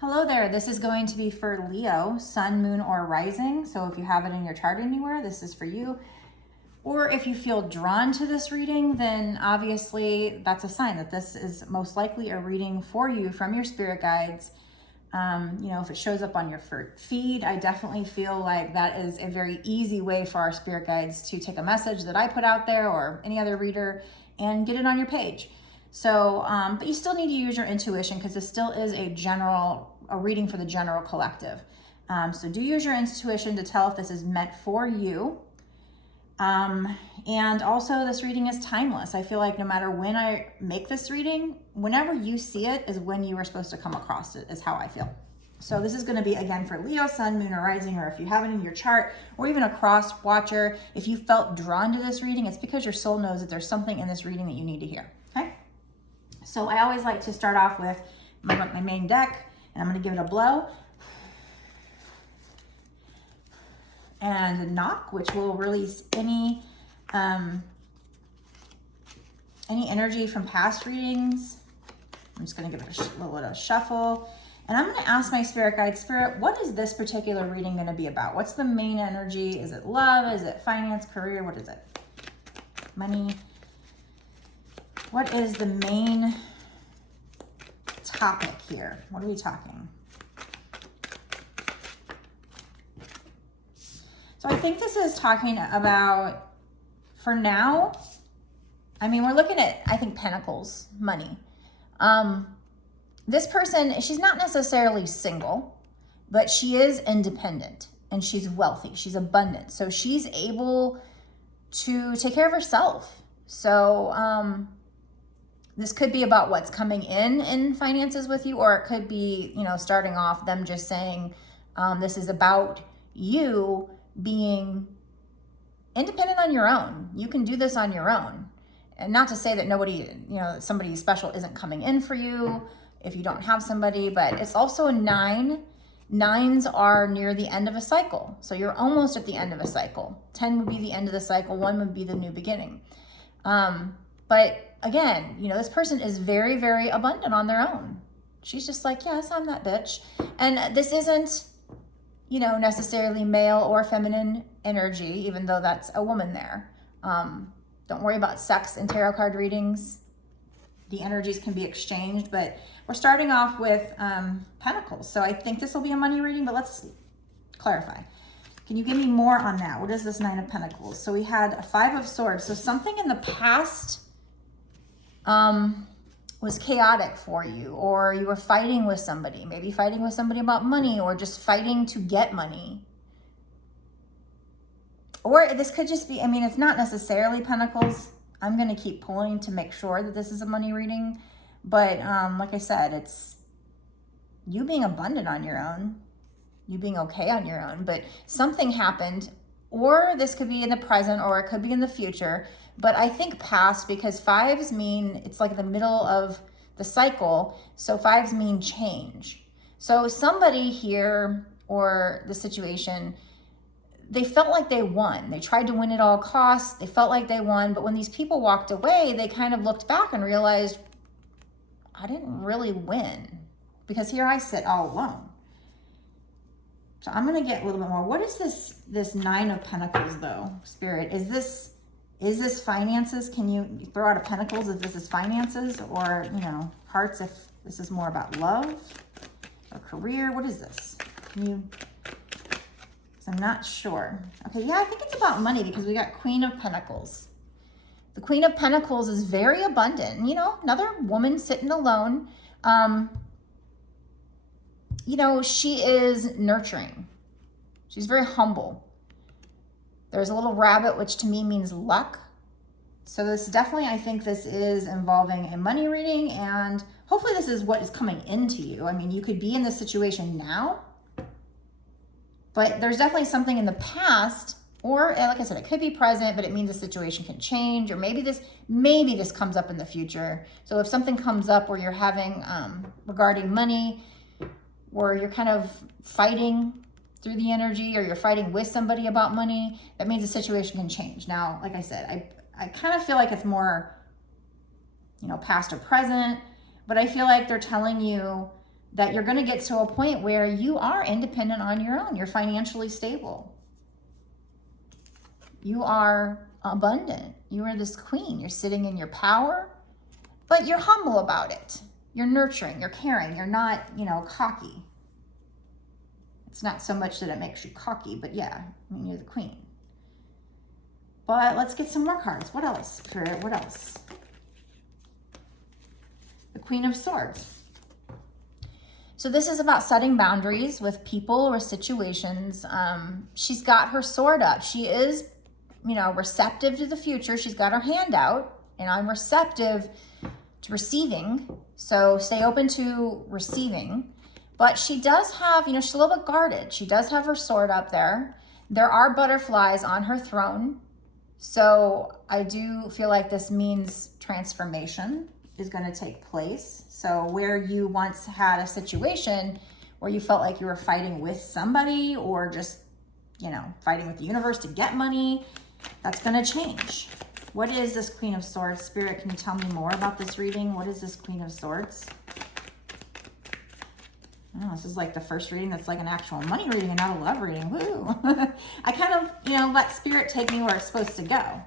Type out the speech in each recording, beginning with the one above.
Hello there, this is going to be for Leo, Sun, Moon, or Rising. So if you have it in your chart anywhere, this is for you. Or if you feel drawn to this reading, then obviously that's a sign that this is most likely a reading for you from your spirit guides. If it shows up on your feed, I definitely feel like that is a very easy way for our spirit guides to take a message that I put out there or any other reader and get it on your page. So, but you still need to use your intuition because this still is a reading for the general collective. So do use your intuition to tell if this is meant for you. And also this reading is timeless. I feel like no matter when I make this reading, whenever you see it is when you are supposed to come across it, is how I feel. So this is going to be again for Leo, Sun, Moon, or Rising, or if you have it in your chart, or even a cross watcher. If you felt drawn to this reading, it's because your soul knows that there's something in this reading that you need to hear. Okay. So I always like to start off with my main deck, and I'm going to give it a blow. And a knock, which will release any energy from past readings. I'm just going to give it a little bit of shuffle. And I'm going to ask my spirit guide, Spirit, what is this particular reading going to be about? What's the main energy? Is it love? Is it finance, career? What is it? Money? What is the main topic here? What are we talking? So I think this is talking about, for now, I mean, we're looking at, I think, Pentacles, money. This person, she's not necessarily single, but she is independent and she's wealthy. She's abundant. So she's able to take care of herself. So this could be about what's coming in finances with you, or it could be, starting off them just saying, this is about you being independent on your own. You can do this on your own. And not to say that nobody, somebody special isn't coming in for you if you don't have somebody, but it's also a 9. 9s are near the end of a cycle. So you're almost at the end of a cycle. 10 would be the end of the cycle. 1 would be the new beginning. But again, this person is very, very abundant on their own. She's just like, yes, I'm that bitch. And this isn't, necessarily male or feminine energy, even though that's a woman there. Don't worry about sex in tarot card readings. The energies can be exchanged, but we're starting off with Pentacles. So I think this will be a money reading, but let's clarify. Can you give me more on that? What is this 9 of Pentacles? So we had a 5 of Swords. So something in the past was chaotic for you, or you were fighting with somebody, maybe fighting with somebody about money, or just fighting to get money. Or this could just be, it's not necessarily Pentacles. I'm going to keep pulling to make sure that this is a money reading. But like I said, it's you being abundant on your own, you being okay on your own. But something happened, or this could be in the present, or it could be in the future. But I think past, because 5s mean it's like the middle of the cycle. So 5s mean change. So somebody here, or the situation, they felt like they won. They tried to win at all costs. They felt like they won. But when these people walked away, they kind of looked back and realized, I didn't really win, because here I sit all alone. So I'm going to get a little bit more. What is this 9 of Pentacles though, Spirit? Is this finances? Can you throw out a Pentacles if this is finances, or, Hearts if this is more about love or career? What is this? I'm not sure. Okay, yeah, I think it's about money because we got Queen of Pentacles. The Queen of Pentacles is very abundant. Another woman sitting alone. She is nurturing. She's very humble. There's a little rabbit, which to me means luck. So this definitely, I think this is involving a money reading, and hopefully this is what is coming into you. You could be in this situation now, but there's definitely something in the past, or like I said, it could be present, but it means the situation can change, or maybe this comes up in the future. So if something comes up where you're having, regarding money, where you're kind of fighting through the energy, or you're fighting with somebody about money, that means the situation can change. Now, like I said, I kind of feel like it's more, past or present, but I feel like they're telling you that you're going to get to a point where you are independent on your own. You're financially stable. You are abundant. You are this queen. You're sitting in your power, but you're humble about it. You're nurturing, you're caring, you're not, you know, cocky. It's not so much that it makes you cocky, but yeah, I mean, you're the queen. But let's get some more cards. What else, Spirit? What else? The Queen of Swords. So this is about setting boundaries with people or situations. She's got her sword up. She is, you know, receptive to the future. She's got her hand out, and I'm receptive to receiving. So stay open to receiving. But she does have, you know, she's a little bit guarded. She does have her sword up there. There are butterflies on her throne. So I do feel like this means transformation is going to take place. So where you once had a situation where you felt like you were fighting with somebody or just, you know, fighting with the universe to get money, that's going to change. What is this Queen of Swords? Spirit, can you tell me more about this reading? What is this Queen of Swords? Oh, this is like the first reading that's like an actual money reading and not a love reading. Woo! I kind of, you know, let Spirit take me where it's supposed to go.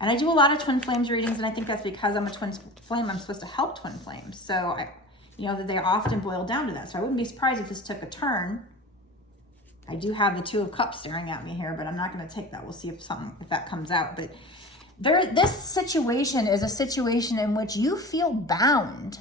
And I do a lot of twin flames readings, and I think that's because I'm a twin flame. I'm supposed to help twin flames. So, you know, that they often boil down to that. So I wouldn't be surprised if this took a turn. I do have the Two of Cups staring at me here, but I'm not going to take that. We'll see if that comes out. But this situation is a situation in which you feel bound.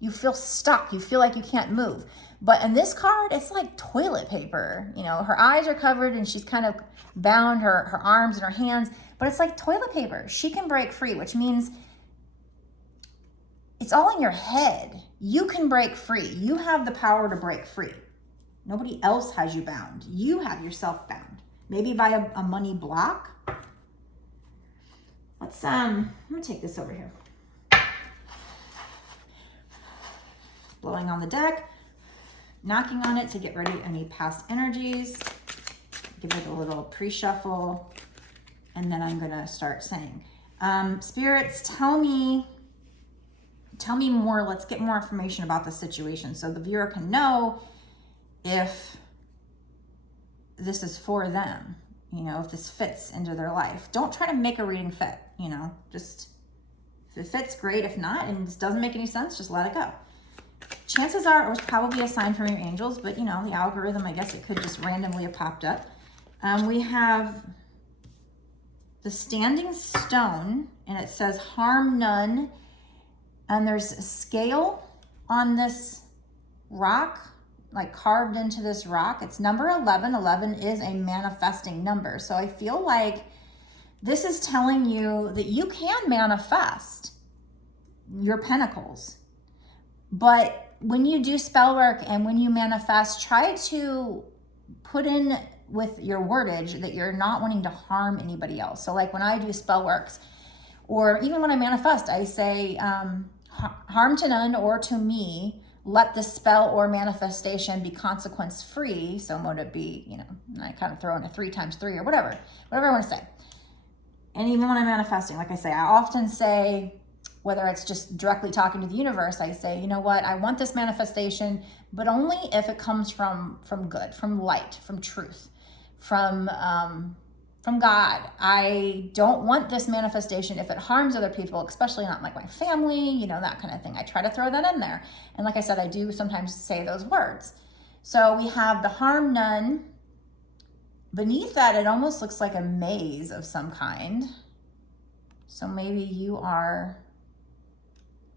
You feel stuck. You feel like you can't move. But in this card, it's like toilet paper. You know, her eyes are covered and she's kind of bound, her arms and her hands. But it's like toilet paper. She can break free, which means it's all in your head. You can break free. You have the power to break free. Nobody else has you bound. You have yourself bound. Maybe by a money block. Let's, I'm going to take this over here. Blowing on the deck, knocking on it to get rid of any past energies. Give it a little pre-shuffle, and then I'm gonna start saying, spirits, tell me more. Let's get more information about the situation so the viewer can know if this is for them, you know, if this fits into their life. Don't try to make a reading fit, you know, just if it fits, great. If not, and it doesn't make any sense, just let it go. Chances are it was probably a sign from your angels, but you know, the algorithm, I guess it could just randomly have popped up. We have the Standing Stone, and it says harm none. And there's a scale on this rock, like carved into this rock. It's number 11. 11 is a manifesting number. So I feel like this is telling you that you can manifest your pentacles. But when you do spell work and when you manifest, try to put in with your wordage that you're not wanting to harm anybody else. So like when I do spell works, or even when I manifest, I say, harm to none or to me, let the spell or manifestation be consequence free. So would it be, you know, and I kind of throw in a 3 times 3 or whatever I want to say. And even when I'm manifesting, like I say, I often say, whether it's just directly talking to the universe, I say, you know what, I want this manifestation, but only if it comes from good, from light, from truth, from God. I don't want this manifestation if it harms other people, especially not like my family, you know, that kind of thing. I try to throw that in there. And like I said, I do sometimes say those words. So we have the harm none. Beneath that, it almost looks like a maze of some kind. So maybe you're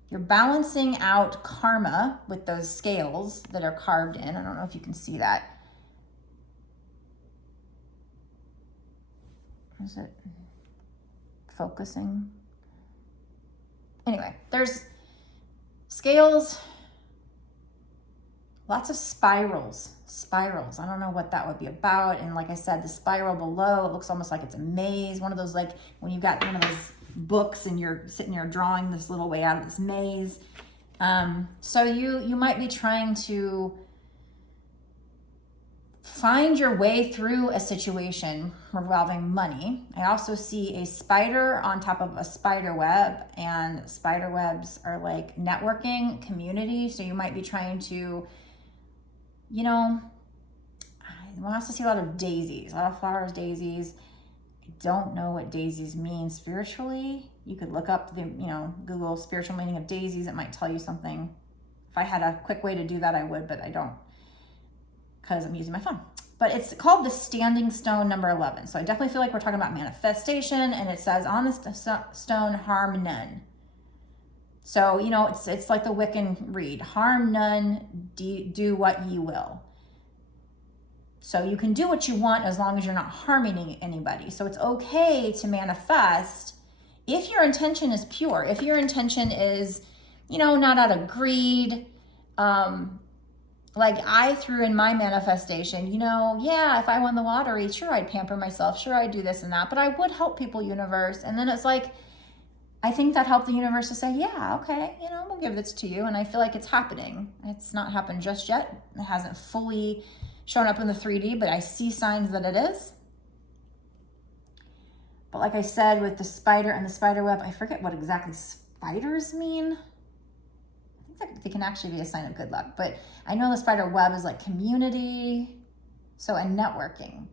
balancing out karma with those scales that are carved in. I don't know if you can see that. Is it focusing? Anyway, there's scales, lots of spirals. I don't know what that would be about. And like I said, the spiral below, it looks almost like it's a maze. One of those, like when you got one of those books and you're sitting there drawing this little way out of this maze. So you might be trying to find your way through a situation revolving money. I also see a spider on top of a spider web, and spider webs are like networking, community. So you might be trying to, you know, I also see a lot of daisies, a lot of flowers, daisies. I don't know what daisies mean spiritually. You could look up the, you know, Google spiritual meaning of daisies. It might tell you something. If I had a quick way to do that, I would, but I don't, because I'm using my phone. But it's called the Standing Stone number 11. So I definitely feel like we're talking about manifestation, and it says on the stone, harm none. So, you know, it's like the Wiccan read, harm none, do what you will. So you can do what you want as long as you're not harming anybody. So it's okay to manifest if your intention is pure, if your intention is, you know, not out of greed. Like I threw in my manifestation, you know, yeah, if I won the lottery, sure, I'd pamper myself. Sure, I'd do this and that, but I would help people, universe. And then it's like, I think that helped the universe to say, yeah, okay, you know, we'll give this to you. And I feel like it's happening. It's not happened just yet. It hasn't fully shown up in the 3D, but I see signs that it is. But like I said, with the spider and the spider web, I forget what exactly spiders mean. I think that they can actually be a sign of good luck, but I know the spider web is like community, so, and networking.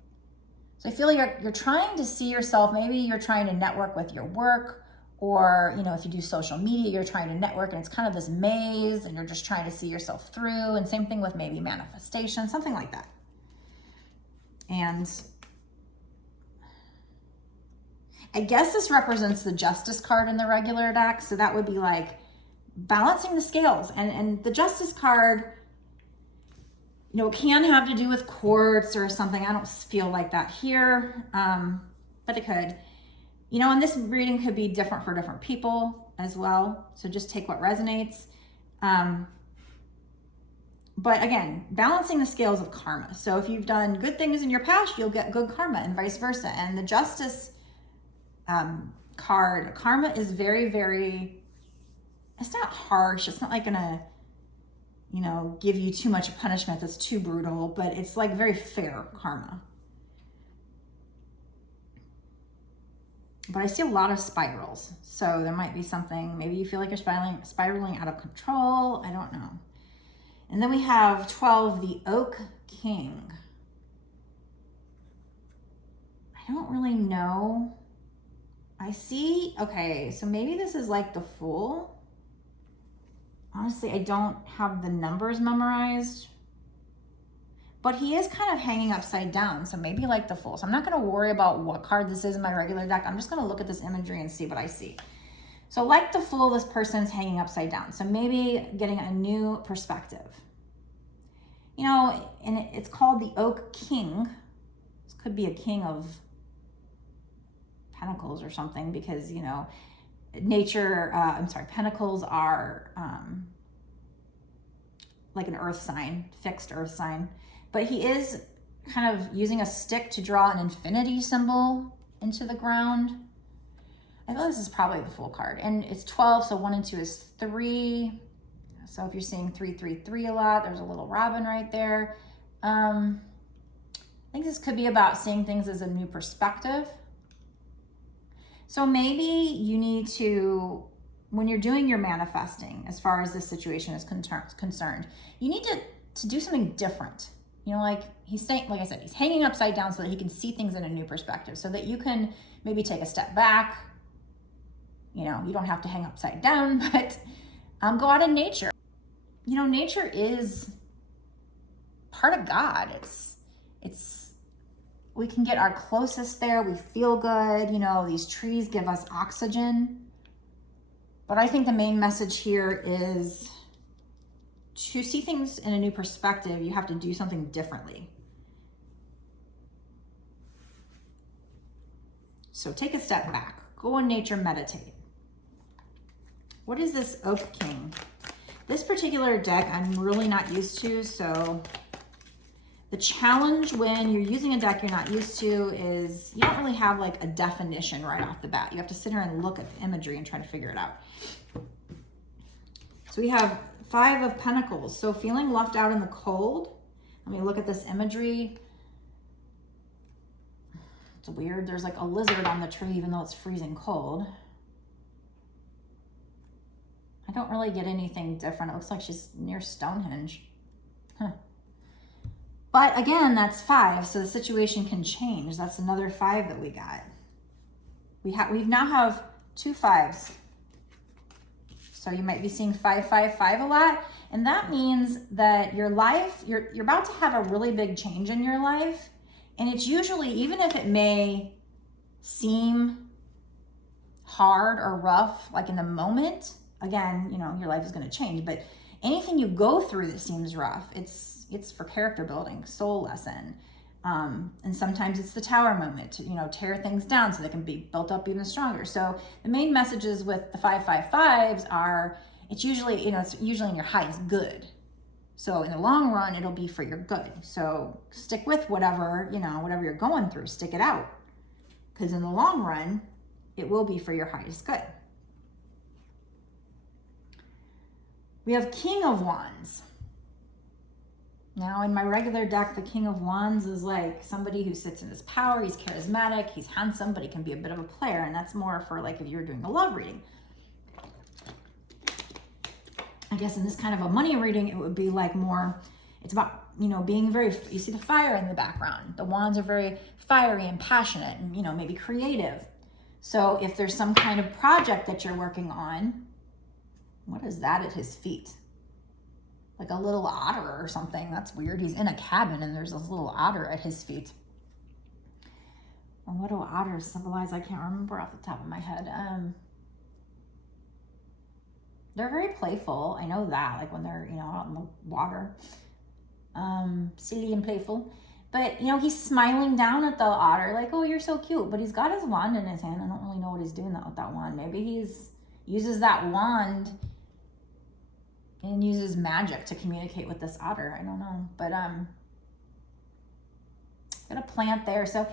So I feel like you're trying to see yourself, maybe you're trying to network with your work, or, you know, if you do social media, you're trying to network and it's kind of this maze and you're just trying to see yourself through. And same thing with maybe manifestation, something like that. And I guess this represents the Justice card in the regular deck. So that would be like balancing the scales. And the Justice card, you know, can have to do with courts or something. I don't feel like that here, but it could. You know, and this reading could be different for different people as well. So just take what resonates. But again, balancing the scales of karma. So if you've done good things in your past, you'll get good karma and vice versa. And the Justice card, karma is very, very, it's not harsh. It's not like gonna, you know, give you too much punishment that's too brutal, but it's like very fair karma. But I see a lot of spirals. So there might be something, maybe you feel like you're spiraling out of control. I don't know. And then we have 12, the Oak King. I don't really know. I see, okay, so maybe this is like the Fool. Honestly, I don't have the numbers memorized. But he is kind of hanging upside down, so maybe like the Fool. So I'm not going to worry about what card this is in my regular deck. I'm just going to look at this imagery and see what I see. So like the Fool, this person's hanging upside down. So maybe getting a new perspective. You know, and it's called the Oak King. This could be a king of Pentacles or something because, you know, Pentacles are like an earth sign, fixed earth sign. But he is kind of using a stick to draw an infinity symbol into the ground. I thought this is probably the Fool card. And it's 12, so 1 and 2 is 3. So if you're seeing 3, 3, 3 a lot, there's a little robin right there. I think this could be about seeing things as a new perspective. So maybe you need to, when you're doing your manifesting, as far as this situation is concerned, you need to do something different. You know, like he's saying, like I said, he's hanging upside down so that he can see things in a new perspective, so that you can maybe take a step back. You know, you don't have to hang upside down, but go out in nature. You know, nature is part of God. We can get our closest there. We feel good. You know, these trees give us oxygen. But I think the main message here is to see things in a new perspective, you have to do something differently. So take a step back. Go in nature, meditate. What is this Oak King? This particular deck I'm really not used to, so the challenge when you're using a deck you're not used to is you don't really have like a definition right off the bat. You have to sit here and look at the imagery and try to figure it out. So we have 5 of Pentacles. So feeling left out in the cold. Let me look at this imagery. It's weird. There's like a lizard on the tree, even though it's freezing cold. I don't really get anything different. It looks like she's near Stonehenge. Huh. But again, that's 5, so the situation can change. That's another 5 that we got. We now have 2 5s. So you might be seeing 5, 5, 5 a lot. And that means that your life, you're about to have a really big change in your life. And it's usually, even if it may seem hard or rough, like in the moment, again, you know, your life is going to change. But anything you go through that seems rough, it's for character building, soul lesson. And sometimes it's the tower moment to, you know, tear things down so they can be built up even stronger. So the main messages with the 5, 5, 5s are, it's usually, you know, it's usually in your highest good. So in the long run, it'll be for your good. So stick with whatever, you know, whatever you're going through, stick it out. Because in the long run, it will be for your highest good. We have King of Wands. Now in my regular deck, the King of Wands is like somebody who sits in his power. He's charismatic, he's handsome, but he can be a bit of a player. And that's more for like if you're doing a love reading. I guess in this kind of a money reading, it would be like more, it's about, you know, being very, you see the fire in the background. The wands are very fiery and passionate and, you know, maybe creative. So if there's some kind of project that you're working on, what is that at his feet? Like a little otter or something. That's weird. He's in a cabin and there's this little otter at his feet. And what do otters symbolize? I can't remember off the top of my head. They're very playful. I know that, like when they're, you know, out in the water. Silly and playful. But, you know, he's smiling down at the otter like, oh, you're so cute. But he's got his wand in his hand. I don't really know what he's doing with that wand. Maybe he's uses that wand and uses magic to communicate with this otter. I don't know. But got a plant there. So,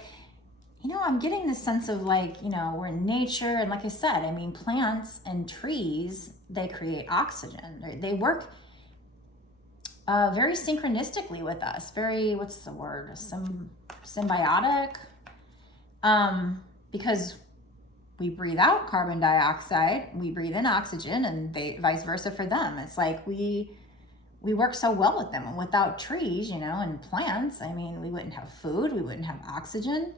you know, I'm getting this sense of like, you know, we're in nature. And like I said, I mean, plants and trees, they create oxygen. They work very synchronistically with us. Very, what's the word? Symbiotic. Because we breathe out carbon dioxide, we breathe in oxygen, and they vice versa for them. It's like we work so well with them. And without trees, you know, and plants, I mean, we wouldn't have food, we wouldn't have oxygen.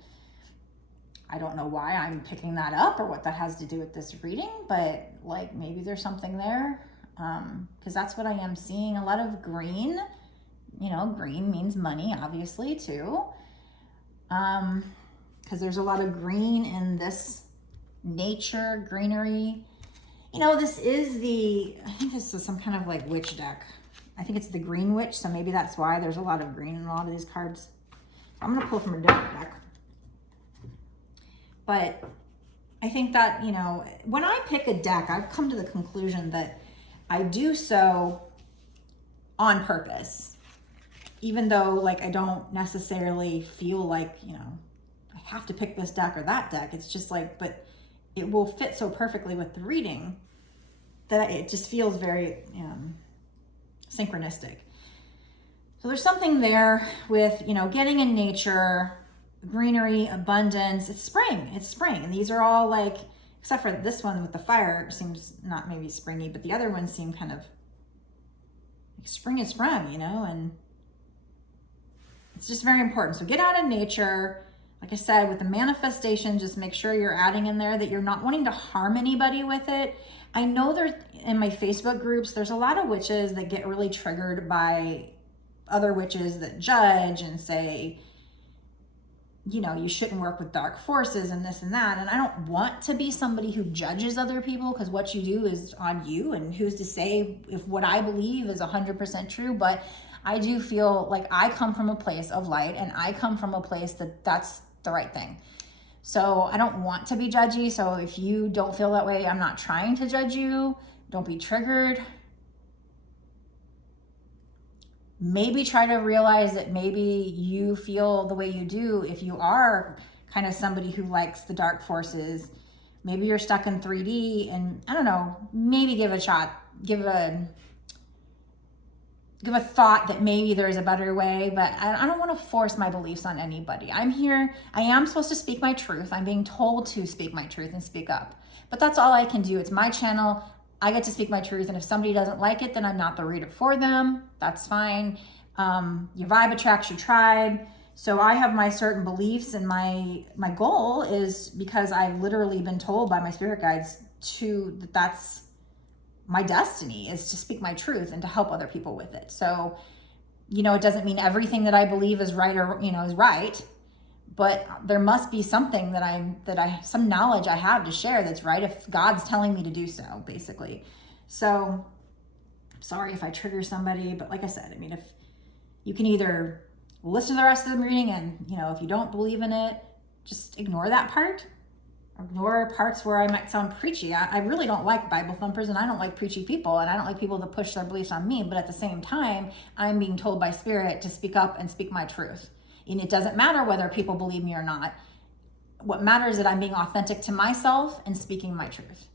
I don't know why I'm picking that up or what that has to do with this reading, but like maybe there's something there, because that's what I am seeing. A lot of green, you know, green means money, obviously, too, because there's a lot of green in this nature, greenery. You know, this is I think this is some kind of like witch deck. I think it's the Green Witch, so maybe that's why there's a lot of green in a lot of these cards. I'm going to pull from a different deck. But I think that, you know, when I pick a deck, I've come to the conclusion that I do so on purpose. Even though, like, I don't necessarily feel like, you know, I have to pick this deck or that deck. It's just like, but it will fit so perfectly with the reading that it just feels very synchronistic. So there's something there with, you know, getting in nature, greenery, abundance. It's spring. And these are all like, except for this one with the fire, seems not maybe springy, but the other ones seem kind of like spring is sprung, you know, and it's just very important. So get out in nature. Like I said, with the manifestation, just make sure you're adding in there that you're not wanting to harm anybody with it. I know there's, in my Facebook groups, there's a lot of witches that get really triggered by other witches that judge and say, you know, you shouldn't work with dark forces and this and that. And I don't want to be somebody who judges other people, because what you do is on you, and who's to say if what I believe is 100% true. But I do feel like I come from a place of light, and I come from a place that that's the right thing. So I don't want to be judgy. So if you don't feel that way, I'm not trying to judge you. Don't be triggered. Maybe try to realize that maybe you feel the way you do if you are kind of somebody who likes the dark forces. Maybe you're stuck in 3D, and I don't know, maybe give it a shot. Give give a thought that maybe there's a better way, but I don't want to force my beliefs on anybody. I'm here. I am supposed to speak my truth. I'm being told to speak my truth and speak up. But that's all I can do. It's my channel. I get to speak my truth. And if somebody doesn't like it, then I'm not the reader for them. That's fine. Your vibe attracts your tribe. So I have my certain beliefs, and my goal is, because I've literally been told by my spirit guides that's my destiny, is to speak my truth and to help other people with it. So, you know, it doesn't mean everything that I believe is right or, you know, is right, but there must be something that some knowledge I have to share that's right if God's telling me to do so, basically. So I'm sorry if I trigger somebody, but like I said, I mean, if you can either listen to the rest of the reading and, you know, if you don't believe in it, just ignore that part. Ignore parts where I might sound preachy. I really don't like Bible thumpers, and I don't like preachy people, and I don't like people that push their beliefs on me. But at the same time, I'm being told by Spirit to speak up and speak my truth. And it doesn't matter whether people believe me or not. What matters is that I'm being authentic to myself and speaking my truth.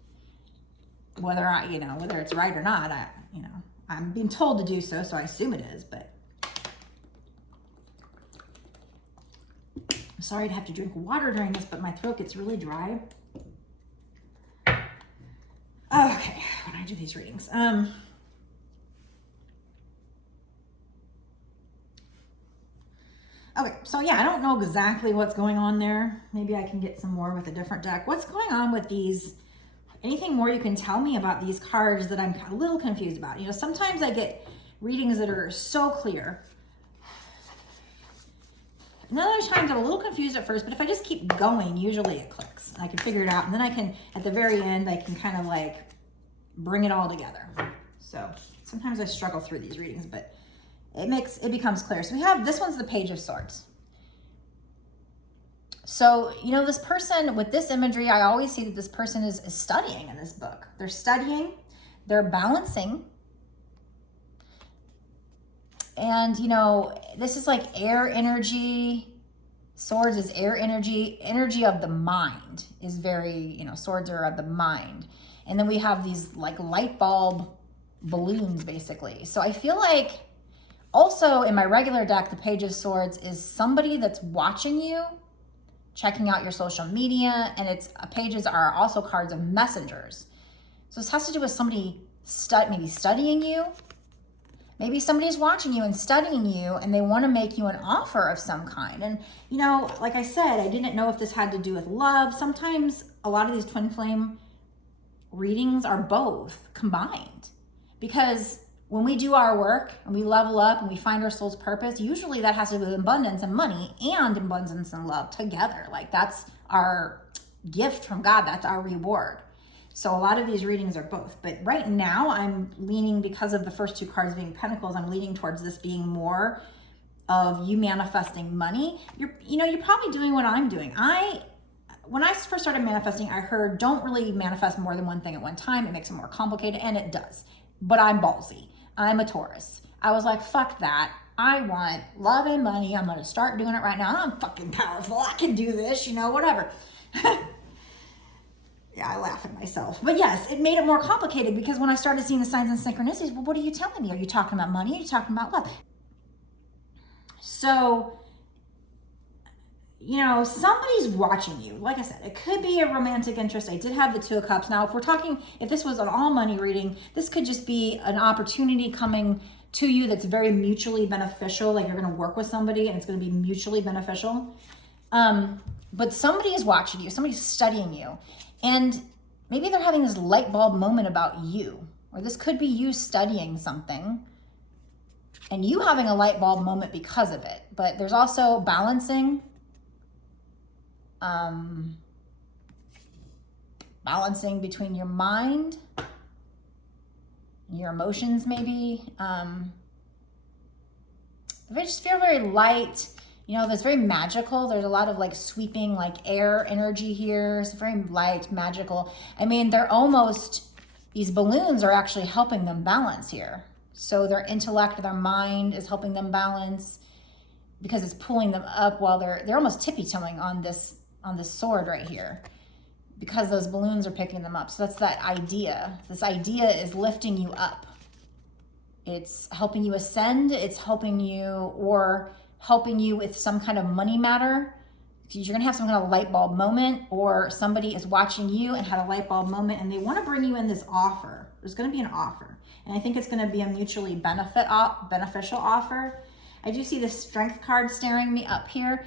Whether it's right or not, I'm being told to do so, so I assume it is, but I'm sorry to have to drink water during this, but my throat gets really dry. Okay, when I do these readings. Okay, so yeah, I don't know exactly what's going on there. Maybe I can get some more with a different deck. What's going on with these? Anything more you can tell me about these cards that I'm a little confused about? You know, sometimes I get readings that are so clear. And other times I'm a little confused at first, but if I just keep going, usually it clicks. I can figure it out, and then I can, at the very end, I can kind of like bring it all together. So sometimes I struggle through these readings, but it becomes clear. So we have, this one's the Page of Swords. So, you know, this person with this imagery, I always see that this person is studying in this book. They're studying, they're balancing. And, you know, this is like air energy. Swords is air energy. Energy of the mind is very, you know, swords are of the mind. And then we have these like light bulb balloons, basically. So I feel like also in my regular deck, the Page of Swords is somebody that's watching you, checking out your social media, and pages are also cards of messengers. So this has to do with somebody maybe studying you. Maybe somebody's watching you and studying you, and they want to make you an offer of some kind. And, you know, like I said, I didn't know if this had to do with love. Sometimes a lot of these twin flame readings are both combined. Because when we do our work and we level up and we find our soul's purpose, usually that has to do with abundance and money and abundance and love together. Like that's our gift from God. That's our reward. So a lot of these readings are both, but right now I'm leaning, because of the first two cards being Pentacles, I'm leaning towards this being more of you manifesting money. You're probably doing what I'm doing. When I first started manifesting, I heard don't really manifest more than one thing at one time. It makes it more complicated, and it does. But I'm ballsy. I'm a Taurus. I was like, fuck that. I want love and money. I'm going to start doing it right now. I'm fucking powerful. I can do this, you know, whatever. Yeah, I laugh at myself. But yes, it made it more complicated, because when I started seeing the signs and synchronicities, well, what are you telling me? Are you talking about money? Are you talking about love? So, you know, somebody's watching you. Like I said, it could be a romantic interest. I did have the Two of Cups. Now, if this was an all money reading, this could just be an opportunity coming to you that's very mutually beneficial. Like you're going to work with somebody and it's going to be mutually beneficial. But somebody is watching you. Somebody's studying you. And maybe they're having this light bulb moment about you, or this could be you studying something and you having a light bulb moment because of it. But there's also balancing, balancing between your mind and your emotions, maybe. They just feel very light. You know, that's very magical. There's a lot of like sweeping, like air energy here. It's very light, magical. I mean, these balloons are actually helping them balance here. So their intellect, their mind is helping them balance, because it's pulling them up while they're almost tippy-toeing on this sword right here, because those balloons are picking them up. So that's that idea. This idea is lifting you up It's helping you ascend. It's helping you with some kind of money matter. You're going to have some kind of light bulb moment, or somebody is watching you and had a light bulb moment and they want to bring you in this offer. There's going to be an offer. And I think it's going to be a mutually beneficial offer. I do see the Strength card staring me up here.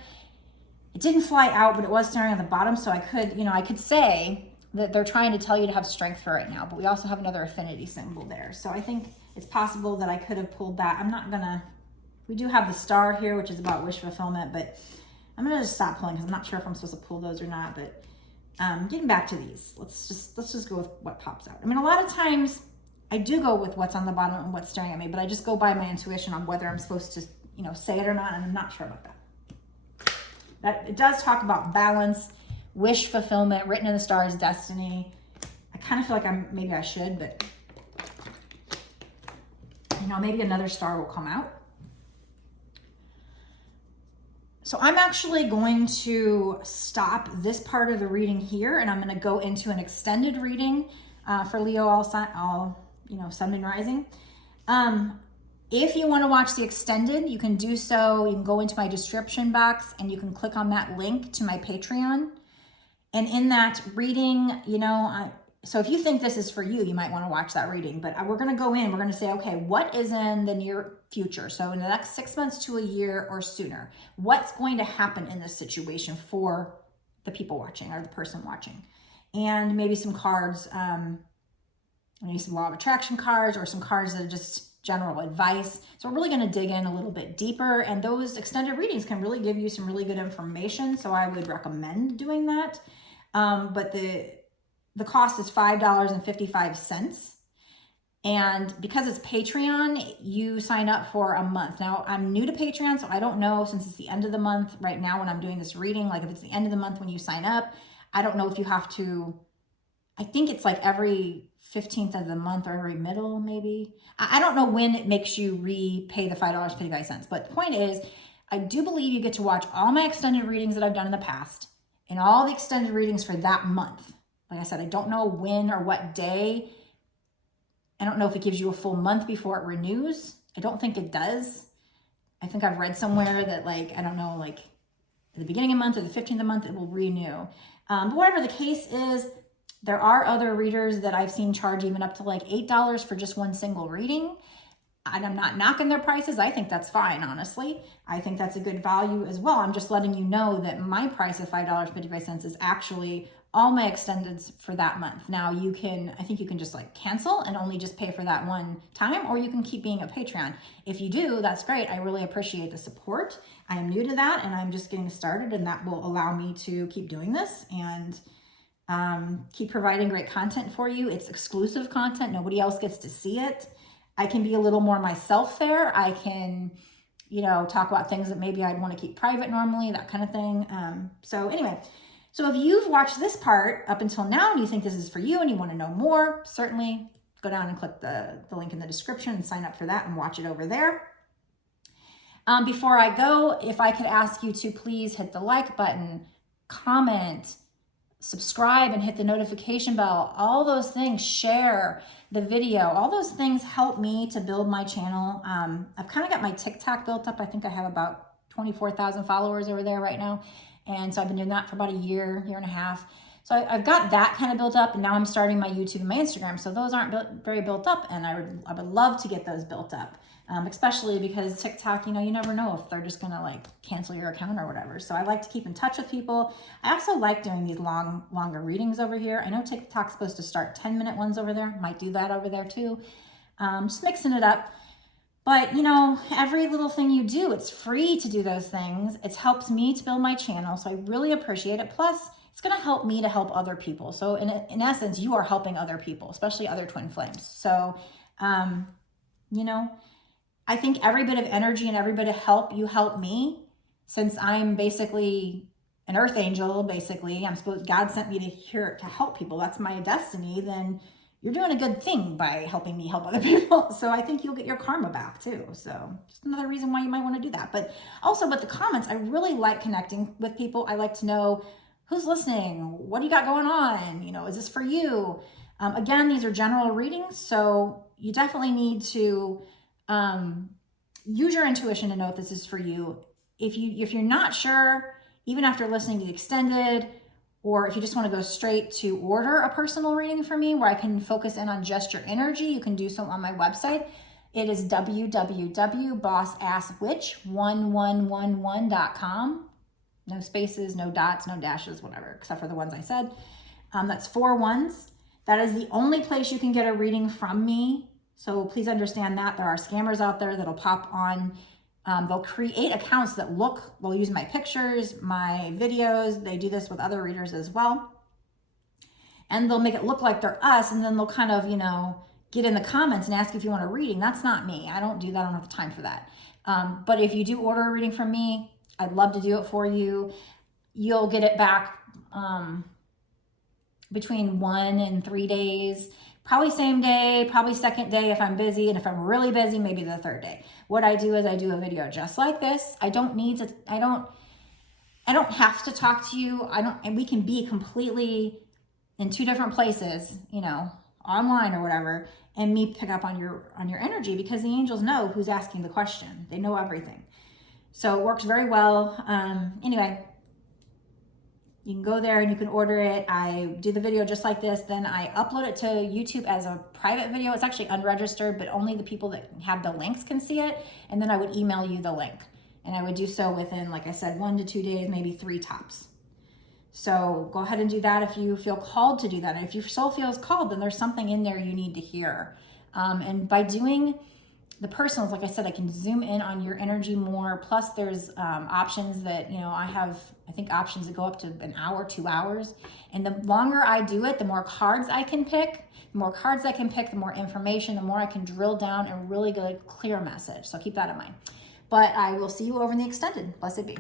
It didn't fly out, but it was staring at the bottom. So I could say that they're trying to tell you to have strength for right now, but we also have another affinity symbol there. So I think it's possible that I could have pulled that. We do have the star here, which is about wish fulfillment, but I'm gonna just stop pulling because I'm not sure if I'm supposed to pull those or not. But getting back to these, let's just go with what pops out. I mean, a lot of times I do go with what's on the bottom and what's staring at me, but I just go by my intuition on whether I'm supposed to, say it or not, and I'm not sure about that. That it does talk about balance, wish fulfillment, written in the stars, destiny. I kind of feel like maybe I should, but maybe another star will come out. So I'm actually going to stop this part of the reading here, and I'm going to go into an extended reading for Leo, all Sun and Rising. If you want to watch the extended, you can do so. You can go into my description box and you can click on that link to my Patreon. And in that reading, so if you think this is for you, you might want to watch that reading. But we're going to go in, we're going to say, okay, what is in the near future? So in the next 6 months to a year or sooner, what's going to happen in this situation for the people watching or the person watching? And maybe some cards, maybe some law of attraction cards, or some cards that are just general advice. So we're really going to dig in a little bit deeper, and those extended readings can really give you some really good information. So I would recommend doing that. But the cost is $5.55. And because it's Patreon, you sign up for a month. Now, I'm new to Patreon, so I don't know, since it's the end of the month right now when I'm doing this reading, like if it's the end of the month when you sign up, I don't know if you have to, I think it's like every 15th of the month or every middle, maybe. I don't know when it makes you repay the $5.55. But the point is, I do believe you get to watch all my extended readings that I've done in the past and all the extended readings for that month. Like I said, I don't know when or what day. I don't know if it gives you a full month before it renews. I don't think it does. I think I've read somewhere that at the beginning of the month or the 15th of the month, it will renew. But whatever the case is, there are other readers that I've seen charge even up to $8 for just one single reading. And I'm not knocking their prices. I think that's fine, honestly. I think that's a good value as well. I'm just letting you know that my price of $5.55 is actually all my extendeds for that month. Now I think you can just cancel and only just pay for that one time, or you can keep being a Patreon. If you do, that's great. I really appreciate the support. I am new to that and I'm just getting started, and that will allow me to keep doing this and keep providing great content for you. It's exclusive content. Nobody else gets to see it. I can be a little more myself there. I can, talk about things that maybe I'd want to keep private normally, that kind of thing. So anyway, so if you've watched this part up until now and you think this is for you and you want to know more, certainly go down and click the link in the description and sign up for that and watch it over there. Before I go, if I could ask you to please hit the like button, comment, subscribe, and hit the notification bell. All those things, share the video. All those things help me to build my channel. I've kind of got my TikTok built up. I think I have about 24,000 followers over there right now. And so I've been doing that for about a year and a half. So I've got that kind of built up, and now I'm starting my YouTube and my Instagram. So those aren't very built up, and I would love to get those built up, especially because TikTok, you never know if they're just going to cancel your account or whatever. So I like to keep in touch with people. I also like doing these longer readings over here. I know TikTok's supposed to start 10-minute ones over there. Might do that over there too. Just mixing it up. But, every little thing you do, it's free to do those things. It helps me to build my channel. So I really appreciate it. Plus, it's going to help me to help other people. So in essence, you are helping other people, especially other twin flames. So, I think every bit of energy and every bit of help you help me, since I'm basically an earth angel, God sent me here to help people. That's my destiny. Then you're doing a good thing by helping me help other people. So I think you'll get your karma back too. So just another reason why you might want to do that. But also with the comments, I really like connecting with people. I like to know who's listening. What do you got going on? Is this for you? Again, these are general readings. So you definitely need to use your intuition to know if this is for you. If you're not sure, even after listening to the extended, or if you just want to go straight to order a personal reading from me where I can focus in on just your energy, you can do so on my website. It is www.bossasswitch1111.com. No spaces, no dots, no dashes, whatever, except for the ones I said. That's 4 1s. That is the only place you can get a reading from me. So please understand that there are scammers out there that'll pop on. They'll create accounts that they'll use my pictures, my videos. They do this with other readers as well. And they'll make it look like they're us. And then they'll kind of, get in the comments and ask if you want a reading. That's not me. I don't do that. I don't have the time for that. But if you do order a reading from me, I'd love to do it for you. You'll get it back between 1 and 3 days. Probably same day, probably second day if I'm busy. And if I'm really busy, maybe the 3rd day. What I do is I do a video just like this. I don't have to talk to you. And we can be completely in 2 different places, online or whatever, and me pick up on your energy, because the angels know who's asking the question. They know everything. So it works very well. Anyway, you can go there and you can order it. I do the video just like this. Then I upload it to YouTube as a private video. It's actually unregistered, but only the people that have the links can see it. And then I would email you the link. And I would do so within, like I said, 1 to 2 days, maybe 3 tops. So go ahead and do that if you feel called to do that. And if your soul feels called, then there's something in there you need to hear. And by doing the personals, like I said, I can zoom in on your energy more. Plus there's options that, I have, I think options that go up to an hour, 2 hours. And the longer I do it, the more cards I can pick. The more cards I can pick, the more information, the more I can drill down and really get a clear message. So keep that in mind. But I will see you over in the extended. Blessed be.